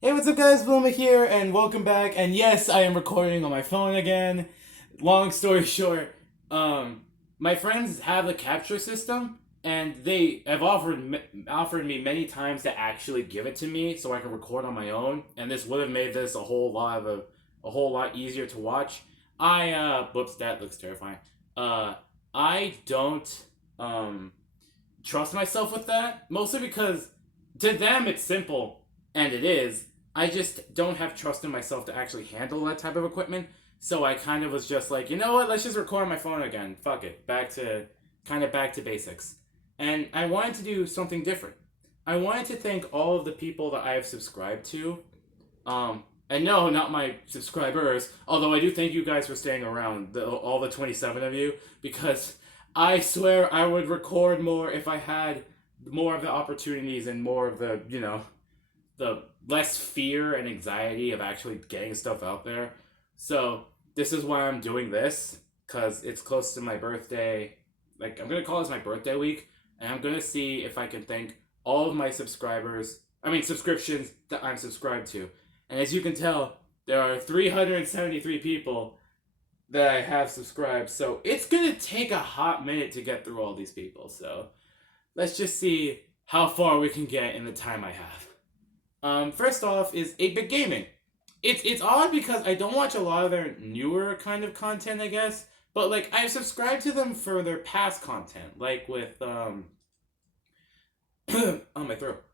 Hey, what's up, guys? Bluma here, and welcome back. And yes, I am recording on my phone again. Long story short, um, my friends have the capture system, and they have offered me many times to actually give it to me so I can record on my own. And this would have made this a whole lot easier to watch. Whoops, that looks terrifying. Uh, I don't um trust myself with that, mostly because to them it's simple, and it is. I just don't have trust in myself to actually handle that type of equipment. So I kind of was just like, you know what? Let's just record on my phone again. Fuck it. Back to basics. And I wanted to do something different. I wanted to thank all of the people that I have subscribed to. And no, not my subscribers. Although I do thank you guys for staying around, all the 27 of you, because I swear I would record more if I had more of the opportunities and more of the, the less fear and anxiety of actually getting stuff out there. So this is why I'm doing this, because it's close to my birthday. Like, I'm gonna call this my birthday week, and I'm gonna see if I can thank all of my subscriptions that I'm subscribed to. And as you can tell, there are 373 people that I have subscribed, so it's gonna take a hot minute to get through all these people. So let's just see how far we can get in the time I have. First off is 8-Bit Gaming. It's odd because I don't watch a lot of their newer kind of content, I guess. But like I've subscribed to them for their past content, like with on my throat,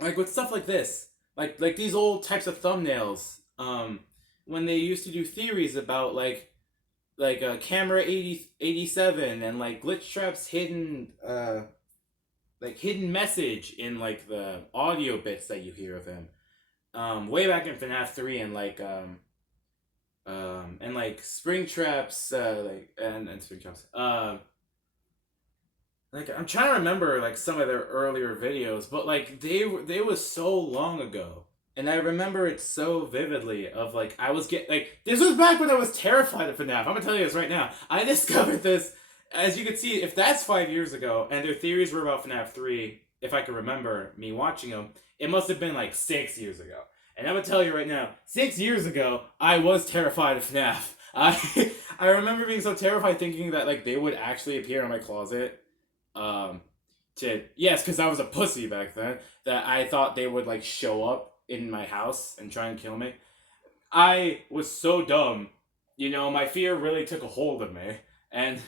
like with stuff like this, like these old types of thumbnails. When they used to do theories about camera 87 and like glitch traps hidden hidden message in like the audio bits that you hear of him. Way back in FNAF 3 and like Spring Traps and Spring Traps. Like I'm trying to remember like some of their earlier videos, but like they was so long ago. And I remember it so vividly of like I was get like this was back when I was terrified of FNAF. I'm gonna tell you this right now. I discovered this, as you can see, if that's 5 years ago, and their theories were about FNAF 3, if I can remember me watching them, it must have been like 6 years ago. And I'm gonna tell you right now, 6 years ago, I was terrified of FNAF. I remember being so terrified thinking that like they would actually appear in my closet. Um, yes, because I was a pussy back then. That I thought they would like show up in my house and try and kill me. I was so dumb. My fear really took a hold of me, and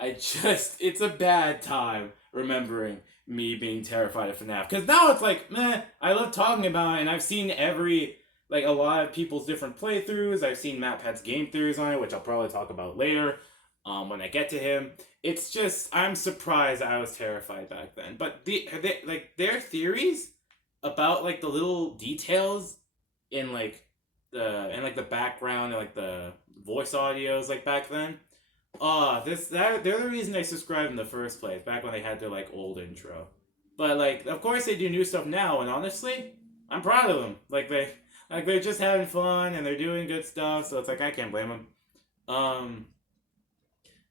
it's a bad time remembering me being terrified of FNAF. Because now it's like, meh, I love talking about it, and I've seen a lot of people's different playthroughs. I've seen MatPat's game theories on it, which I'll probably talk about later when I get to him. It's just, I'm surprised I was terrified back then. But their theories about like the little details in the background and like the voice audios like back then. They're the reason I subscribed in the first place, back when they had their like old intro. But like of course they do new stuff now, and honestly, I'm proud of them. They're just having fun and they're doing good stuff, so it's like I can't blame them. Um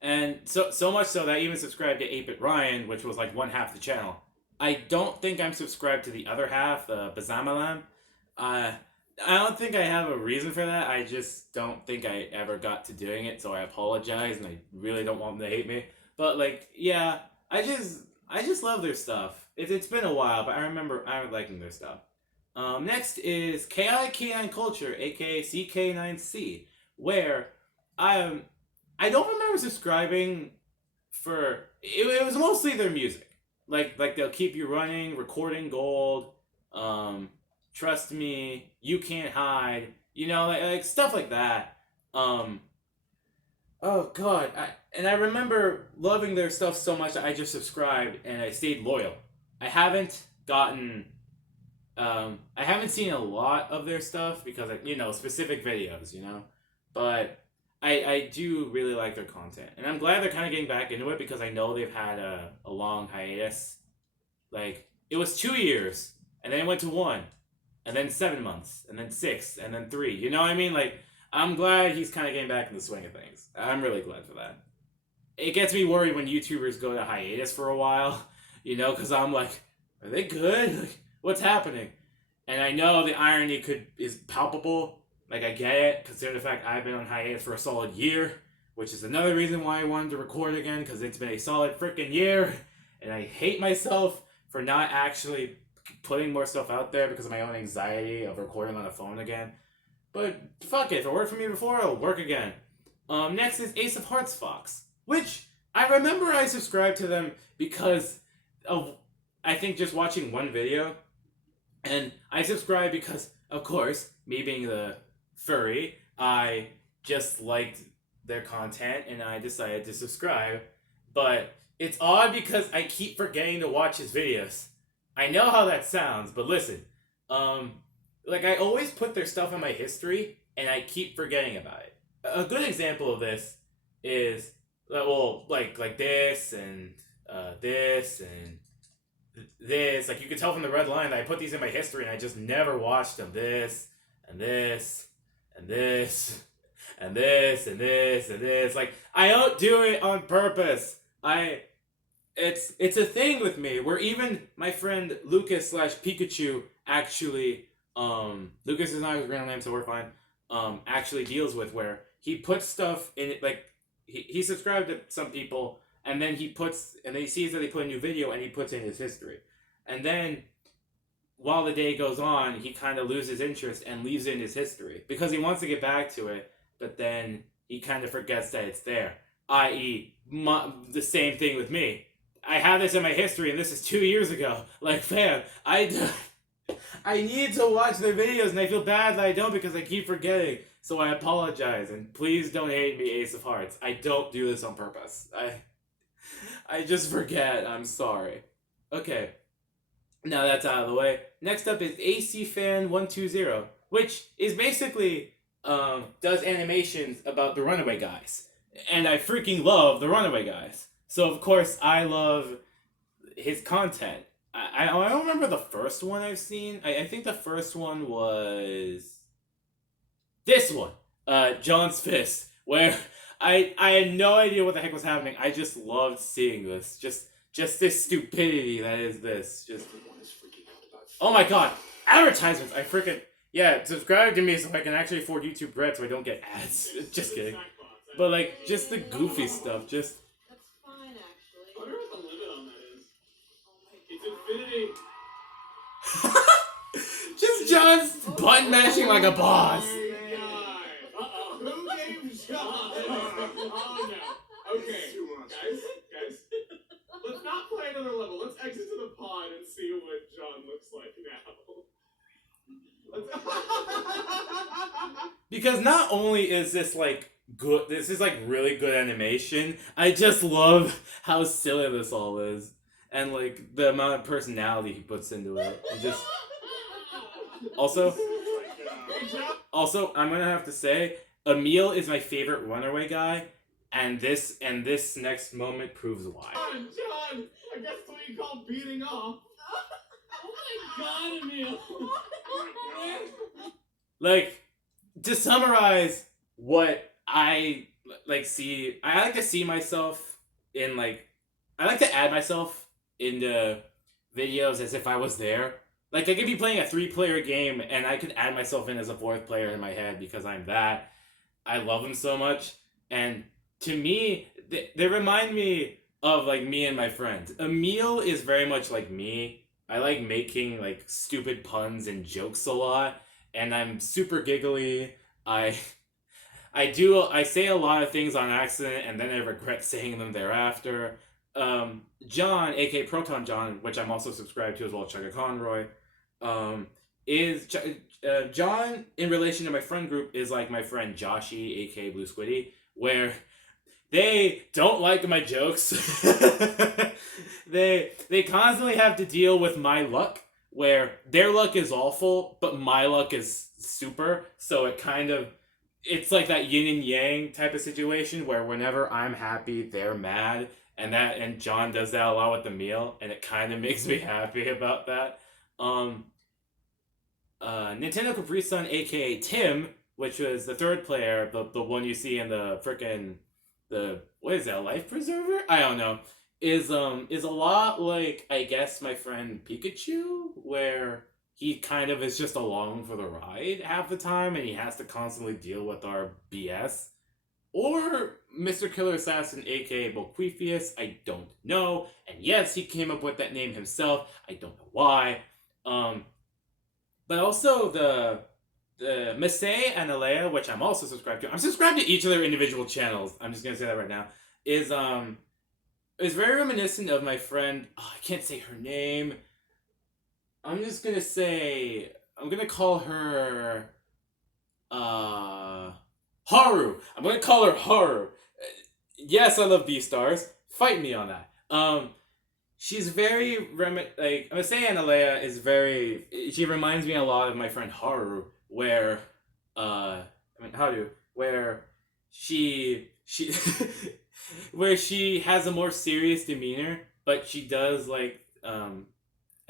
and so much so that I even subscribed to 8-Bit Ryan, which was like one half the channel. I don't think I'm subscribed to the other half, the Bazamalam. Uh, I don't think I have a reason for that. I just don't think I ever got to doing it, so I apologize, and I really don't want them to hate me. But like, yeah, I just love their stuff. It's been a while, but I liking their stuff. Next is Chaotic Canine Culture, aka CK9C, where I I don't remember subscribing for it was mostly their music. Like they'll keep you running, recording gold, um, trust me, you can't hide, like stuff like that. Um, oh god, I remember loving their stuff so much that I just subscribed and I stayed loyal. I haven't gotten I haven't seen a lot of their stuff because specific videos, but I do really like their content, and I'm glad they're kind of getting back into it because I know they've had a long hiatus. Like it was 2 years, and then it went to one, and then 7 months, and then six, and then three. You know what I mean? Like I'm glad he's kind of getting back in the swing of things. I'm really glad for that. It gets me worried when YouTubers go to hiatus for a while, because I'm like, are they good? Like, what's happening? And I know the irony is palpable. Like, I get it, considering the fact I've been on hiatus for a solid year, which is another reason why I wanted to record again, because it's been a solid freaking year, and I hate myself for not actually putting more stuff out there because of my own anxiety of recording on the phone again. But fuck it, if it worked for me before, it'll work again. Next is Ace of Hearts Fox, which I remember I subscribed to them because of, I think, just watching one video. And I subscribed because, of course, me being the furry, I just liked their content and I decided to subscribe. But it's odd because I keep forgetting to watch his videos. I know how that sounds, but listen. Like, I always put their stuff in my history and I keep forgetting about it. A good example of this is, well, like this and this and this. Like, you can tell from the red line that I put these in my history and I just never watched them. This and this and this and this and this and this. Like, I don't do it on purpose. It's a thing with me where even my friend Lucas / Pikachu actually, Lucas is not his real name, so we're fine. Actually deals with where he puts stuff in it, like he subscribed to some people, and then he sees that they put a new video and he puts in his history, and then while the day goes on, he kind of loses interest and leaves it in his history because he wants to get back to it, but then he kind of forgets that it's there. I.e., the same thing with me. I have this in my history, and this is 2 years ago. Like, fam, I need to watch their videos, and I feel bad that I don't because I keep forgetting. So I apologize, and please don't hate me, Ace of Hearts. I don't do this on purpose. I just forget. I'm sorry. Okay. Now that's out of the way. Next up is ACFan120, which is basically does animations about the Runaway Guys. And I freaking love the Runaway Guys. So of course I love his content. I don't remember the first one I've seen. I think the first one was this one, John's Fist, where I had no idea what the heck was happening. I just loved seeing this. Just this stupidity that is this. Just, oh my god, advertisements! I freaking, yeah, subscribe to me so I can actually afford YouTube Red so I don't get ads. Just kidding. But like, just the goofy stuff, just. That's fine, actually. I wonder what the limit on that is. It's infinity. Just John's button mashing like a boss. Uh-oh. Who gave John? Oh no. Okay, guys. Let's not play another level. Let's exit to the pod and see what John looks like now. Because not only is this like good, this is like really good animation, I just love how silly this all is. And like the amount of personality he puts into it. And just also, I'm gonna have to say, Emil is my favorite Runaway Guy, and this next moment proves why. John, I guess that's what you call beating off. Oh my god, Emil. Like, to summarize what I like see, I like to see myself in like, I like to add myself into videos as if I was there. Like, I could be playing a 3-player game and I could add myself in as a 4th player in my head because I'm that. I love them so much. And to me, they remind me of like me and my friends. Emil is very much like me. I like making like stupid puns and jokes a lot. And I'm super giggly. I say a lot of things on accident and then I regret saying them thereafter. John, aka Proton John, which I'm also subscribed to as well, Chugga Conroy, is John in relation to my friend group is like my friend Joshy, aka Blue Squiddy, where they don't like my jokes. They constantly have to deal with my luck, where their luck is awful, but my luck is super. So it's like that yin and yang type of situation where whenever I'm happy, they're mad. And John does that a lot with the meal, and it kind of makes me happy about that. Nintendo Capri Sun, aka Tim, which was the 3rd player, the one you see in the frickin' what is that, life preserver? I don't know. Is a lot like, I guess, my friend Pikachu, where he kind of is just along for the ride half the time, and he has to constantly deal with our BS. Or Mr. Killer Assassin, aka Boquefius, I don't know. And yes, he came up with that name himself. I don't know why. Um, but also the Misei and Alea, which I'm also subscribed to. I'm subscribed to each of their individual channels. I'm just gonna say that right now. Is very reminiscent of my friend. Oh, I can't say her name. I'm just gonna say I'm gonna call her Haru. I'm gonna call her Haru. Yes, I love B stars. Fight me on that. She's very like I'm saying Analea is very. She reminds me a lot of my friend Haru, where Haru, where she where she has a more serious demeanor, but she does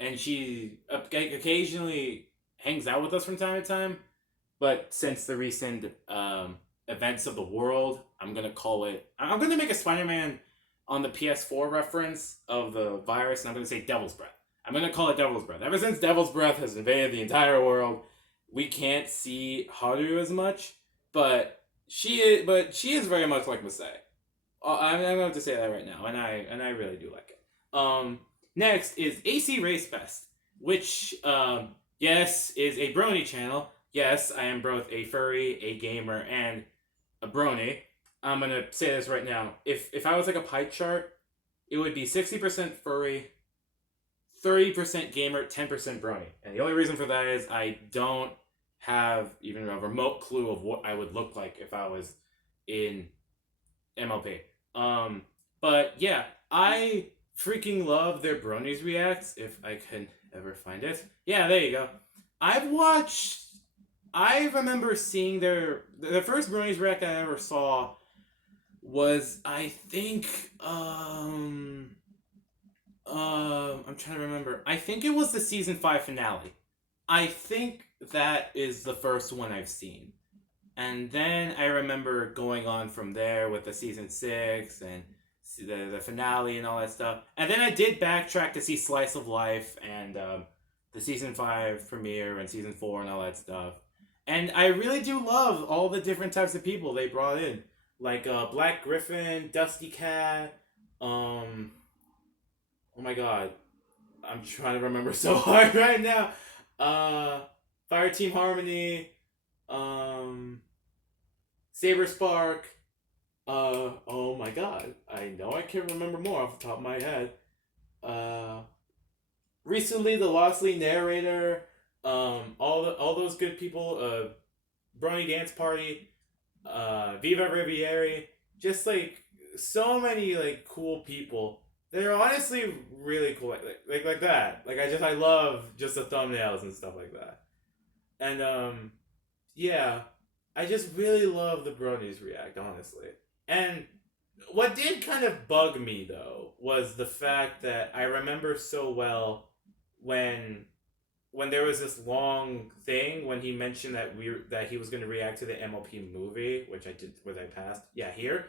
and she occasionally hangs out with us from time to time. But since the recent events of the world, I'm gonna call it. I'm gonna make a Spider-Man on the PS4 reference of the virus, and I'm gonna say Devil's Breath. I'm gonna call it Devil's Breath. Ever since Devil's Breath has invaded the entire world, we can't see Haru as much, but she is very much like Masai. I'm going to say that right now, and I really do like it. Next is AC Race Fest, which yes is a Brony channel. Yes, I am both a furry, a gamer, and a Brony. I'm gonna say this right now. If I was like a pie chart, it would be 60% furry, 30% gamer, 10% Brony. And the only reason for that is I don't have even a remote clue of what I would look like if I was in MLP. But yeah, I freaking love their Bronies reacts if I can ever find it. Yeah, there you go. I remember seeing the first Bronies react I ever saw was I think I'm trying to remember. I think it was the season 5 finale. I think that is the first one I've seen. And then I remember going on from there with the season 6 and the finale and all that stuff. And then I did backtrack to see Slice of Life and the season 5 premiere and season 4 and all that stuff. And I really do love all the different types of people they brought in. Like Black Griffin, Dusty Cat, oh my god. I'm trying to remember so hard right now. Fire Team Harmony, Saber Spark. Oh my god. I know I can't remember more off the top of my head. Recently, the Lostly Narrator, all those good people, Brony Dance Party, Viva Riviere, just like so many like cool people. They're honestly really cool, like that. Like I love just the thumbnails and stuff like that. And yeah, I just really love the Bronies react, honestly. And what did kind of bug me though was the fact that I remember so well when there was this long thing when he mentioned that he was going to react to the MLP movie, which I passed. Yeah, here.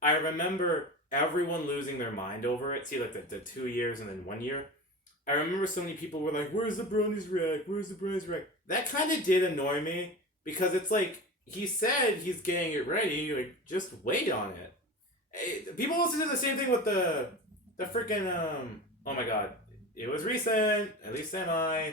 I remember everyone losing their mind over it. See, like the 2 years and then 1 year. I remember so many people were like, "Where's the Bronies react? Where's the Bronies react?" That kind of did annoy me because it's like he said he's getting it ready. Like, just wait on it. People also did the same thing with the freaking Oh my god, it was recent, at least semi.